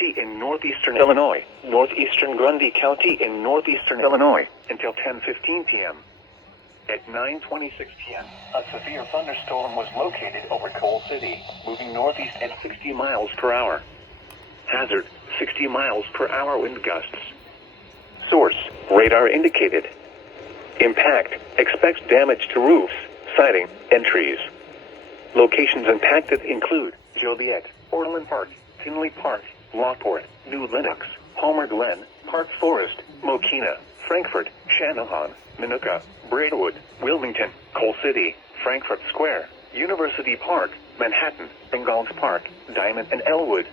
County in northeastern Illinois, northeastern Grundy County in northeastern Illinois, until 10:15 p.m. At 9:26 p.m., a severe thunderstorm was located over Coal City, moving northeast at 60 miles per hour. Hazard, 60 miles per hour wind gusts. Source, radar indicated. Impact, expects damage to roofs, siding, and trees. Locations impacted include Joliet, Orland Park, Tinley Park, Lockport, New Lenox, Palmer Glen, Park Forest, Mokina, Frankfort, Channahon, Minooka, Braidwood, Wilmington, Coal City, Frankfort Square, University Park, Manhattan, Bengals Park, Diamond and Elwood.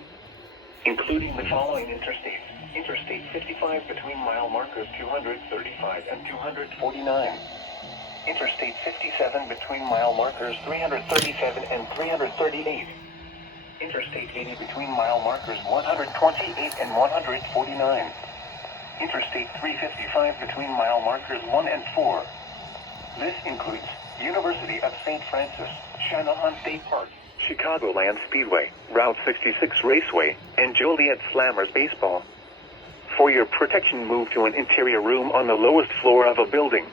Including the following interstates. Interstate 55 between mile markers 235 and 249. Interstate 57 between mile markers 337 and 338. Interstate 80 between mile markers 128 and 149. Interstate 355 between mile markers 1 and 4. This includes University of St. Francis, Channahon State Park, Chicagoland Speedway, Route 66 Raceway, and Joliet Slammers Baseball. For your protection, move to an interior room on the lowest floor of a building.